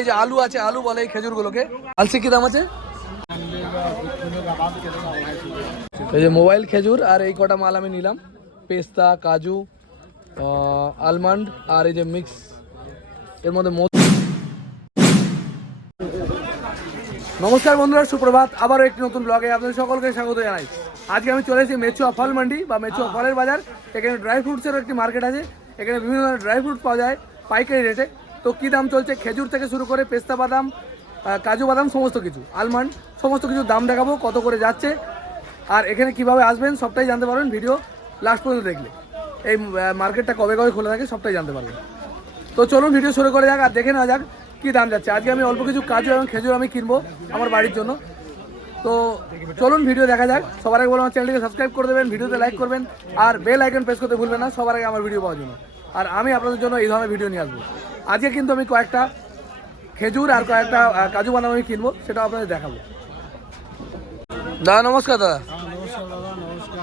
এই যে আলু আছে, আলু বলে এই খেজুরগুলোকে। আলসি কি দাম আছে? এই যে মোবাইল খেজুর, আর এই কটা মাল আমি নিলাম। পেস্তা, কাজু আলমন্ড আর এই যে মিক্স এর মধ্যে মধু নমস্কার বন্ধুরা, সুপ্রভাত। আবারও একটি নতুন ব্লগে আপনাদের সকলকে স্বাগত জানাই। আজকে আমি চলে এসেছি মেচুয়া ফল মান্ডি বা মেচুয়া ফলের বাজার। এখানে ড্রাই ফ্রুটসেরও একটি মার্কেট আছে। এখানে বিভিন্ন ধরনের ড্রাই ফ্রুট পাওয়া যায়, পাইকারি রেটে তো কী দাম চলছে? খেজুর থেকে শুরু করে পেস্তা বাদাম কাজু বাদাম, সমস্ত কিছু আলমন্ড সমস্ত কিছু দাম দেখাবো, কত করে যাচ্ছে। আর এখানে কীভাবে আসবেন সবটাই জানতে পারবেন ভিডিও লাস্ট পর্যন্ত দেখলে। এই মার্কেটটা কবে কবে খোলা থাকে সবটাই জানতে পারবেন। তো চলুন ভিডিও শুরু করে যাক আর দেখে নেওয়া যাক কী দাম যাচ্ছে। আজকে আমি অল্প কিছু কাজু এবং খেজুর আমি কিনবো আমার বাড়ির জন্য। তো চলুন ভিডিও দেখা যাক। সবার আগে বলব আমার চ্যানেলটিকে সাবস্ক্রাইব করে দেবেন, ভিডিওতে লাইক করবেন, আর বেল আইকন প্রেস করতে ভুলবেন না, সবার আগে আমার ভিডিও পাওয়ার জন্য। আর আমি আপনাদের জন্য এই ধরনের ভিডিও নিয়ে আসব। আজকে কিন্তু আমি কয়েকটা খেজুর আর কয়েকটা কাজু বাদাম আমি কিনবো সেটা আপনাদের দেখাবো। দাদা নমস্কার দাদা নমস্কার দাদা নমস্কার।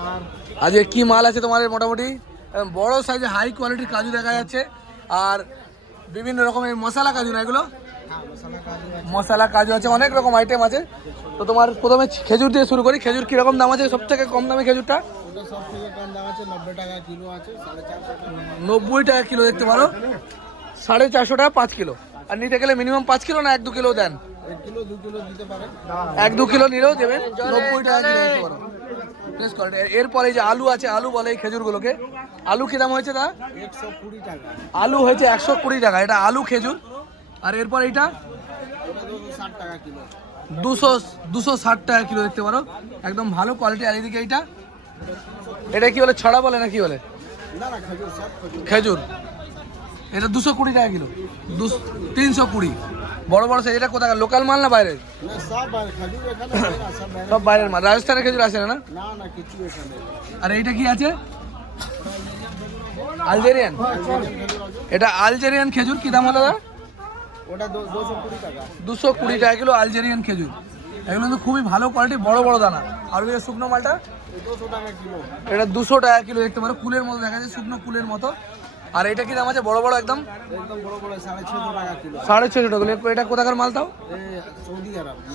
আজকে কি মাল আছে তোমাদের মোটামুটি? বড় সাইজে হাই কোয়ালিটির কাজু দেখা যাচ্ছে আর বিভিন্ন রকমের মশলা কাজু না এগুলো? হ্যাঁ মশলা কাজু আছে। অনেক রকম আইটেম আছে। তো তোমার প্রথমে খেজুর দিয়ে শুরু করি। খেজুর কীরকম দাম আছে? সব থেকে কম দামে খেজুরটা? ওটা সব থেকে কম দাম আছে নব্বই টাকা কিলো আছে সাড়ে চারশো টাকা। নব্বই টাকা কিলো দেখতে পারো? সাড়ে চারশো টাকা পাঁচ কিলো। আর নিতে গেলে মিনিমাম পাঁচ কিলো না এক দু কিলো দেন? এক দু কিলো নিলেও দেবেন নব্বই টাকা কিলো দিতে পারো। এরপরে এই যে আলু আছে আলু বলে এই খেজুরগুলোকে। আলু কি দাম হয়েছে দা আলু হয়েছে একশো কুড়ি টাকা। এটা আলু খেজুর। আর এরপর কিলো। দুশো দুশো ষাট টাকা কিলো দেখতে পারো। একদম ভালো কোয়ালিটি আর এদিকে এইটা? এটা কি বলে ছড়া বলে না কি বলে? খেজুর এটা দুশো কুড়ি টাকা কিলো। তিনশো কুড়ি। বড় বড় সাইজ এটা কোথায় লোকাল মাল না বাইরের? সব বাইরের মাল। রাজস্থানের খেজুর আসে না আর এইটা কি আছে? আলজেরিয়ান। আছে এটা আলজেরিয়ান খেজুর কি দাম হলো দাদা? দুশো কুড়ি টাকা। কিলো আলজেরিয়ান খেজুর। এগুলো কিন্তু খুবই ভালো কোয়ালিটি বড় বড় দানা। আর শুকনো মালটা? এটা দুশো টাকা কিলো দেখতে পারো কুলের মতো দেখা যায় শুকনো কুলের মতো। আর এটা কি দাম আছে? বড় বড় একদম? সাড়ে ছশো টাকা কিলো। এটা কোথাকার মাল তাও?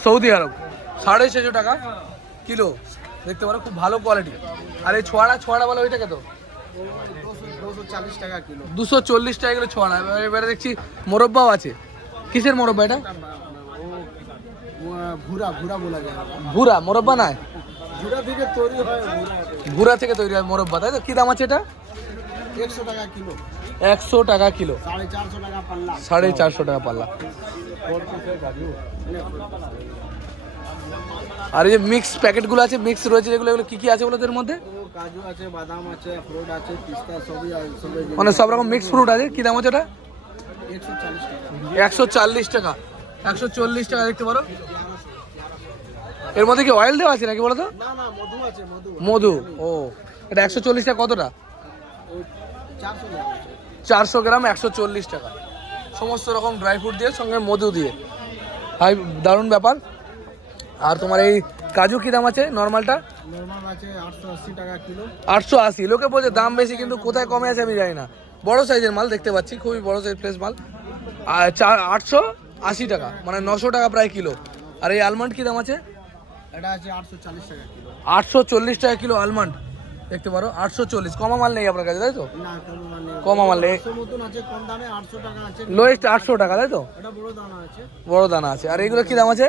Saudi Arab. সাড়ে ছশো টাকা কিলো। দেখতে পারো খুব ভালো কোয়ালিটি আর এই ছোয়াড়া ছোয়াড়া বলে ওইটা কত দুশো চাল্লিশ টাকা কিলো। ছোয়াড়া। এবারে দেখছি মোরব্বাও আছে। কিসের মোরব্বা এটা? ভুরা ভুরা বলা যায়। ভুরা মোরব্বা নয়। ভুরা থেকে তৈরি হয় হয় মোরব্বা তাই তো? কী দাম আছে এটা? একশো টাকা কিলো। একশো টাকা কিলো। সাড়ে চারশো টাকা পাল্লা। আর এই যে মিক্স প্যাকেটগুলো আছে মিক্স রয়েছে যেগুলো এগুলো কী কী আছে তো মধ্যে? কাজু আছে বাদাম আছে ফ্রুট আছে পিস্তা সবই আছে মানে সব রকম মিক্স ফ্রুট আছে? কী দাম চালিশ টাকা। একশো চল্লিশ টাকা। একশো চল্লিশ টাকা দেখতে পারো। এর মধ্যে কি অয়েল দেওয়া আছে নাকি বলো তো? না না মধু আছে মধু। মধু ও এটা একশো চল্লিশ টাকা কতটা চারশো গ্রাম একশো চল্লিশ টাকা। সমস্ত রকম ড্রাই ফ্রুট দিয়ে সঙ্গে মধু দিয়ে। হাই দারুণ ব্যাপার। আর তোমার এই কাজু কী দাম আছে নর্মালটা? নর্মাল আছে আটশো আশি টাকা কিলো। আটশো আশি লোকে বলছে দাম বেশি কিন্তু কোথায় কমে আছে আমি জানি না। বড় সাইজের মাল দেখতে পাচ্ছি খুবই বড় সাইজ ফ্রেশ মাল। আর চার আটশো আশি টাকা মানে নশো টাকা প্রায় কিলো। আর এই আলমন্ড কী দাম আছে? এটা আছে টাকা কিলো। টাকা আলমন্ড দেখতে পারো কমা মাল নেই আপনার কাছে তাই তো? না কম কমা মাল নেই। মতন আছে কম দামে আটশো টাকা আছে। লোয়েস্ট আটশো টাকা তাই তো? এটা বড় দানা আছে। বড় দানা আছে। আর কী দাম আছে?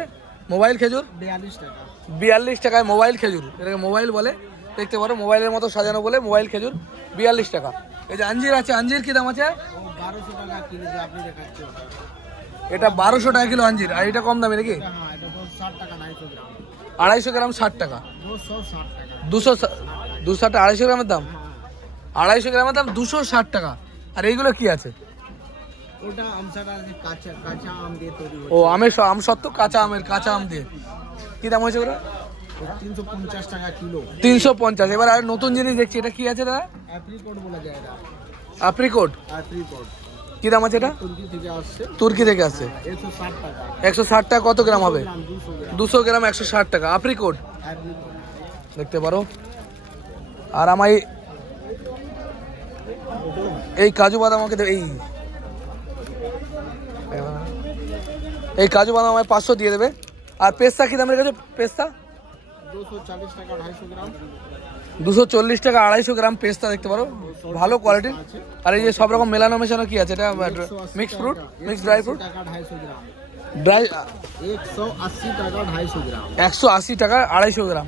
মোবাইল খেজুর? বিয়াল্লিশ টাকা। বিয়াল্লিশ টাকায় মোবাইল খেজুর। এটাকে মোবাইল বলে। দেখতে পারো মোবাইলের মতো সাজানো বলে মোবাইল খেজুর। বিয়াল্লিশ টাকা। এই যে আঞ্জির আছে আঞ্জির কী দাম আছে? এটা বারোশো টাকা কিলো আঞ্জির। আর এটা কম দামি নাকি? আড়াইশো গ্রাম ষাট টাকা। দুশো দুশো ষাট আড়াইশো গ্রামের দাম? আড়াইশো গ্রামের দাম দুশো ষাট টাকা। আর এইগুলো কি আছে? ও আমের আম সত্ত্ব কাঁচা আমের কাঁচা আম দিয়ে। কি দাম হয়েছে ওরা তিনশো পঞ্চাশ এবার আর নতুন জিনিস দেখছি এটা কি আছে দাদা? অ্যাপ্রিকট বলা যায় এটা। Apricot apricot. কি দাম আছে এটা? তুর্কি থেকে আসছে। একশো ষাট টাকা। কত গ্রাম হবে? দুশো গ্রাম একশো ষাট টাকা। আপ্রিকোট দেখতে পারো। আর আমার এই কাজু বাদাম আমাকে দেবে এই। এই কাজু বাদাম আমায় পাঁচশো দিয়ে দেবে। আর পেস্তা কী দামের কাছে? পেস্তা? দুশো চালিশ টাকা আড়াইশো গ্রাম। দুশো চল্লিশ টাকা আড়াইশো গ্রাম পেস্তা দেখতে পারো। ভালো কোয়ালিটির আর এই যে সব রকম মেলানো মেশানো কি আছে? এটা mix fruit mix dry fruit dry একশো আশি টাকা আড়াইশো গ্রাম।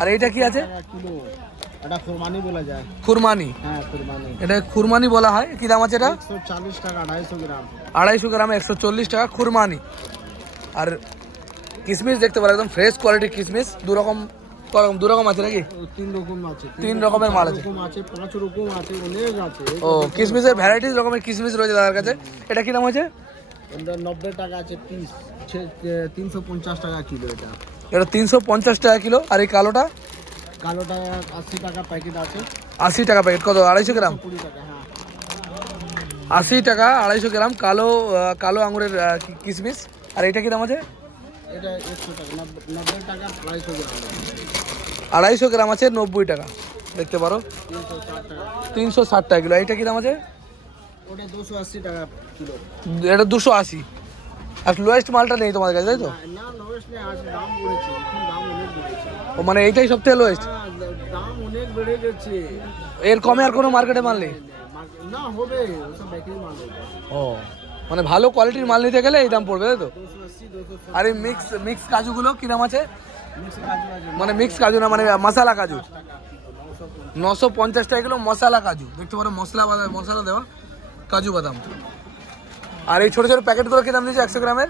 আর এইটা কি আছে? এটা খুরমানি বলা বলা হয়। কি দাম আছে এটা? 140 গ্রাম 250 গ্রামে টাকা খুরমানি। আর কিশমিশ দেখতে পারো, একদম ফ্রেশ কোয়ালিটির কিসমিস। দু রকম করকম দু রকম আছে নাকি? তিন রকম আছে তিন রকমের মাল আছে। আছে পাঁচ রকম আছে অনেক আছে। ও কিশমিশের ভ্যারাইটিস রকমের কিশমিশ রয়েছে দাদার কাছে? এটা কি দাম আছে নব্বই টাকা আছে পিস তিনশো পঞ্চাশ টাকা কিলো এটা। এটা তিনশো পঞ্চাশ টাকা কিলো আর এই কালোটা? কালোটা আশি টাকা প্যাকেট আছে। আশি টাকা প্যাকেট কত আড়াইশো গ্রাম? কুড়ি টাকা হ্যাঁ। আশি টাকা আড়াইশো গ্রাম কালো কালো আঙুরের কিশমিশ আর এটা কি দাম আছে এটা একশো টাকা নব্বই নব্বই টাকা আড়াইশো গ্রাম। আড়াইশো গ্রাম আছে নব্বই টাকা। দেখতে পারো। তিনশো ষাট টাকা। কিলো। এইটা কি দাম আছে? ওটা দুশো আশি টাকা কিলো। এটা দুশো আশি। আর লোয়েস্ট মালটা নেই তোমার কাছে তাই তো? ও মানে এইটাই সব থেকে লোয়েস্ট দাম অনেক বেড়ে গেছে। এর কমে আর কোনো মার্কেটে মাল নেই? না হবে ও মানে ভালো কোয়ালিটির মাল নিতে গেলে এই দাম পড়বে তাই তো? আর এই মিক্স মিক্স কাজুগুলো কি দাম আছে? মানে মিক্স কাজু না মানে মশালা কাজু? নশো পঞ্চাশ টাকা কিলো মশালা কাজু। দেখতে পারো মশলা বাদাম মশলা দেওয়া কাজু বাদাম। আর এই ছোটো ছোটো প্যাকেটগুলো কি দাম দিয়েছে একশো গ্রামের?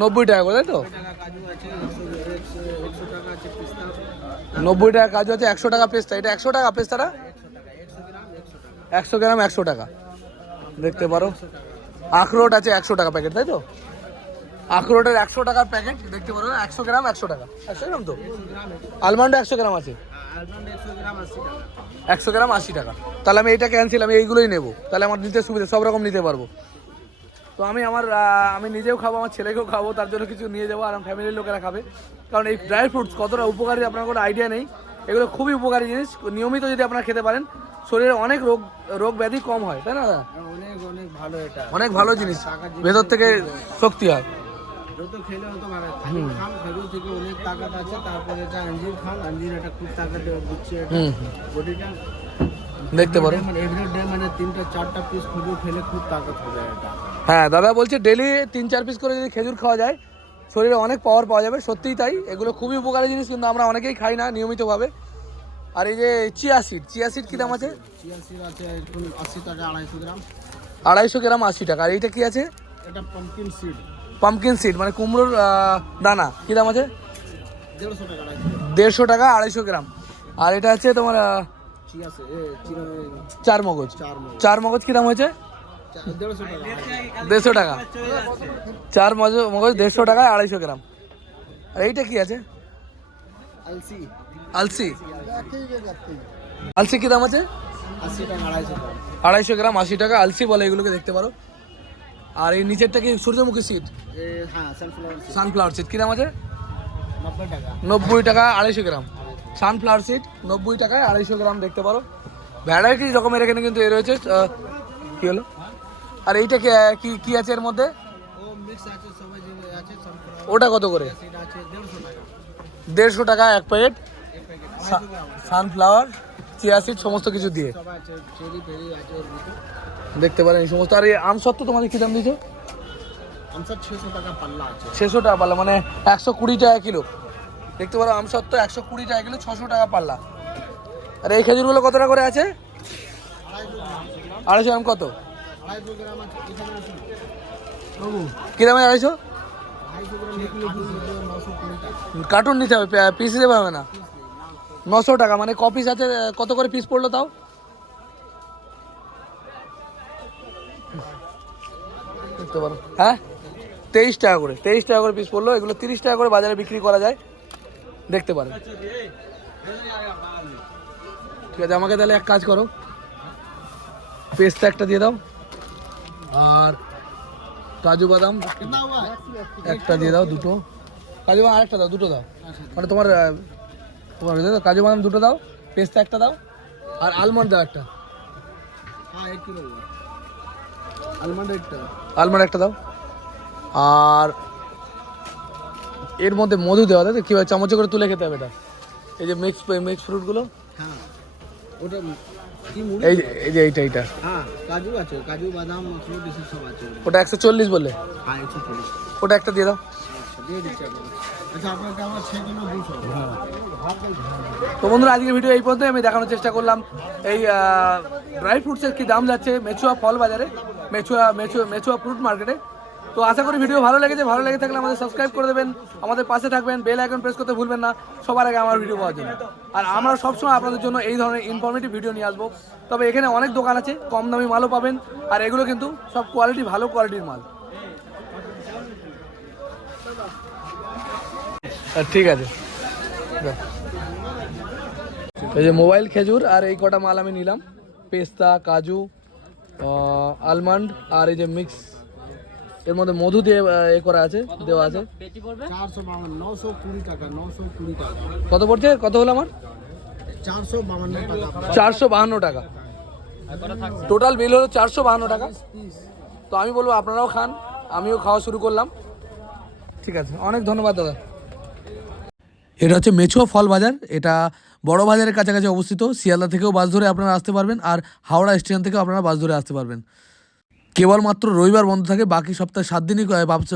নব্বই টাকা করে, তাই তো? নব্বই টাকা কাজু আছে, একশো টাকা পেস্তা। এটা একশো টাকা পেস্তাটা? একশো গ্রাম একশো টাকা। দেখতে পারো। আখরোট আছে একশো টাকা প্যাকেট, তাই তো? আখরোটের একশো টাকার প্যাকেট দেখতে পারো একশো গ্রাম একশো টাকা। একশো গ্রাম তো? আলমন্ড একশো গ্রাম আছে। একশো গ্রাম আশি টাকা। তাহলে আমি এইটা ক্যান্সেল আমি এইগুলোই নেব। তাহলে আমার নিতে সুবিধা সব রকম নিতে পারব। তো আমি আমার আমি নিজেও খাব আমার ছেলেকেও খাব তার জন্য কিছু নিয়ে যাব আর আমার ফ্যামিলির লোকেরা খাবে। কারণ এই ড্রাই ফ্রুটস কতটা উপকারী আপনার কোনো আইডিয়া নেই। এগুলো খুবই উপকারী জিনিস। নিয়মিত যদি আপনারা খেতে পারেন শরীরে অনেক রোগ রোগ ব্যাধি কম হয় তাই না দাদা? অনেক অনেক ভালো এটা। অনেক ভালো জিনিস। ভেতর থেকে শক্তি হয়। যত খেলে তত ভালো খেজুর খান খেজুর থেকে অনেক তাকাত আছে তারপরে এটা আঞ্জির খান আঞ্জির এটা খুব তাকাত দিচ্ছে এটা বডিটা। দেখতে পারো। মানে মানে তিনটা চারটা পিস খেজুর খেলে খুব তাকাত হবে এটা। হ্যাঁ দাদা বলছে ডেলি তিন চার পিস করে যদি খেজুর খাওয়া যায় শরীরে অনেক পাওয়ার পাওয়া যাবে সত্যিই তাই। এগুলো খুবই উপকারী জিনিস কিন্তু আমরা অনেকেই খাই না নিয়মিতভাবে। আর এই যে চিয়া সিড চিয়া সিড কী দাম আছে? চিয়া সিড আছে আশি টাকা আড়াইশো গ্রাম। আড়াইশো গ্রাম আশি টাকা। আর এইটা কি আছে? এটা পাম্পকিন সিড পাম্পকিন সিড মানে কুমড়োর দানা। কী দাম আছে? দেড়শো টাকা, আড়াইশো গ্রাম। আর এটা আছে তোমার চিরা- মগজ। চার মগজ কী দাম হয়েছে? দেড়শো টাকা। চার মগজ মগজ দেড়শো টাকা, আড়াইশো গ্রাম। আর এইটা কি আছে? আলসি। আলসি কী দাম আছে? আড়াইশো গ্রাম, আশি টাকা, আলসি বলে এগুলোকে দেখতে পারো। আর এই নিচেরটা কি সূর্যমুখী সিড হ্যাঁ সানফ্লাওয়ার সিড সানফ্লাওয়ার সিড কী দাম আছে? নব্বই টাকা। আড়াইশো গ্রাম। সানফ্লাওয়ার সিড নব্বই টাকায় আড়াইশো গ্রাম দেখতে পারো। ভ্যারাইটি রকমের এখানে কিন্তু এ রয়েছে কি হলো? আর এইটা কি কি আছে এর মধ্যে? ওটা কত করে? দেড়শো টাকা। এক প্যাকেট সানফ্লাওয়ার চিয়া সিড সমস্ত কিছু দিয়ে। দেখতে পারেন এই সমস্ত। আর এই আম সত্ত্ব তোমাদের কী দাম দিয়েছ? ছশো টাকা পাল্লা মানে একশো কুড়ি টাকা কিলো। দেখতে পারো আম সত্ত্ব একশো কুড়ি টাকা কিলো ছশো টাকা পাল্লা। আর এই খেজুরগুলো কত টাকা করে আছে? আড়াইশো গ্রাম কত? কী দামে আড়াইশো? কার্টুন নিতে হবে পিস দিতে পারবে না। নশো টাকা মানে কপি সাথে আছে কত করে পিস পড়ল তাও? দেখতে পারো। হ্যাঁ? তেইশ টাকা করে, তেইশ টাকা করে পিস পড়ল, এগুলো তিরিশ টাকা করে বাজারে বিক্রি করা যায়। দেখতে পারেন। ঠিক আছে, আমাকে তাহলে এক কাজ করো। পেস্তা একটা দিয়ে দাও, আর কাজু বাদাম একটা দিয়ে দাও দুটো। কাজু বাদাম আরেকটা দাও, দুটো দাও। মানে তোমার তোমার কাজু বাদাম দুটো দাও পেস্তা একটা দাও আর আলমন্ড দাও একটা। হ্যাঁ, আলমন্ড একটা আলমন্ড একটা দাও। আর এর মধ্যে মধু দেওয়া তাই কীভাবে চামচে করে তুলে খেতে হবে এটা? এই যে মিক্স মিক্স ফ্রুটগুলো হ্যাঁ। এই যে এই যে এইটা এইটা। হ্যাঁ কাজু আছে কাজু বাদাম সব আছে ওটা। একশো চল্লিশ বললে। হ্যাঁ একশো চল্লিশ। ওটা একটা দিয়ে দাও। আচ্ছা, দিয়ে দিচ্ছি আচ্ছা তো বন্ধুরা, আজকের ভিডিও এই পর্যন্ত আমি দেখানোর চেষ্টা করলাম এই ড্রাই ফ্রুটসের কি দাম যাচ্ছে মেচুয়া ফল বাজারে মেচুয়া মেচুয়া মেচুয়া ফ্রুট মার্কেটে তো আশা করি ভিডিও ভালো লেগেছে। ভালো লেগে থাকলে আমাদের সাবস্ক্রাইব করে দেবেন, আমাদের পাশে থাকবেন বেল আইকন প্রেস করতে ভুলবেন না। সবার আগে আমার ভিডিও পাওয়ার জন্য। আর আমরা সবসময় আপনাদের জন্য এই ধরনের ইনফরমেটিভ ভিডিও নিয়ে আসব। তবে এখানে অনেক দোকান আছে, কম দামি মালও পাবেন। আর এগুলো কিন্তু সব কোয়ালিটি ভালো কোয়ালিটির মাল। ঠিক আছে। এই যে মোবাইল খেজুর আর এই কটা মাল আমি নিলাম। পেস্তা, কাজু আলমন্ড আর এই যে মিক্স এর মধ্যে মধু দিয়ে এ করা আছে, দেওয়া আছে। কত পড়ছে? কত হলো আমার? চারশো বাহান্ন টাকা। টোটাল বিল হলো চারশো বাহান্ন টাকা। তো আমি বলব আপনারাও খান, আমিও খাওয়া শুরু করলাম। ঠিক আছে, অনেক ধন্যবাদ দাদা। এটা হচ্ছে মেছো ফল বাজার। এটা বড় বাজারের কাছাকাছি অবস্থিত। শিয়ালদা থেকেও বাস ধরে আপনারা আসতে পারবেন আর হাওড়া স্টেশন থেকেও আপনারা বাস ধরে আসতে পারবেন। কেবলমাত্র রবিবার বন্ধ থাকে, বাকি সপ্তাহে সাত দিনই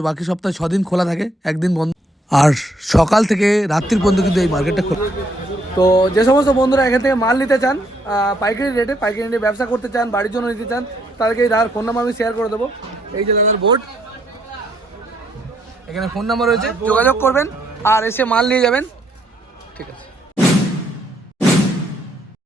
বাকি সপ্তাহে ছ দিন খোলা থাকে, একদিন বন্ধ। আর সকাল থেকে রাত্রির পর্যন্ত কিন্তু এই মার্কেটটা খোলা। তো যে সমস্ত বন্ধুরা এখান থেকে মাল নিতে চান পাইকারি রেটে পাইকারি রেটে ব্যবসা করতে চান, বাড়ির জন্য নিতে চান, তাদেরকে দাদার ফোন নাম্বার আমি শেয়ার করে দেবো। এই যে দাদার বোর্ড এখানে ফোন নাম্বার রয়েছে, যোগাযোগ করবেন। আর এসে মাল নিয়ে যাবেন। ঠিক আছে।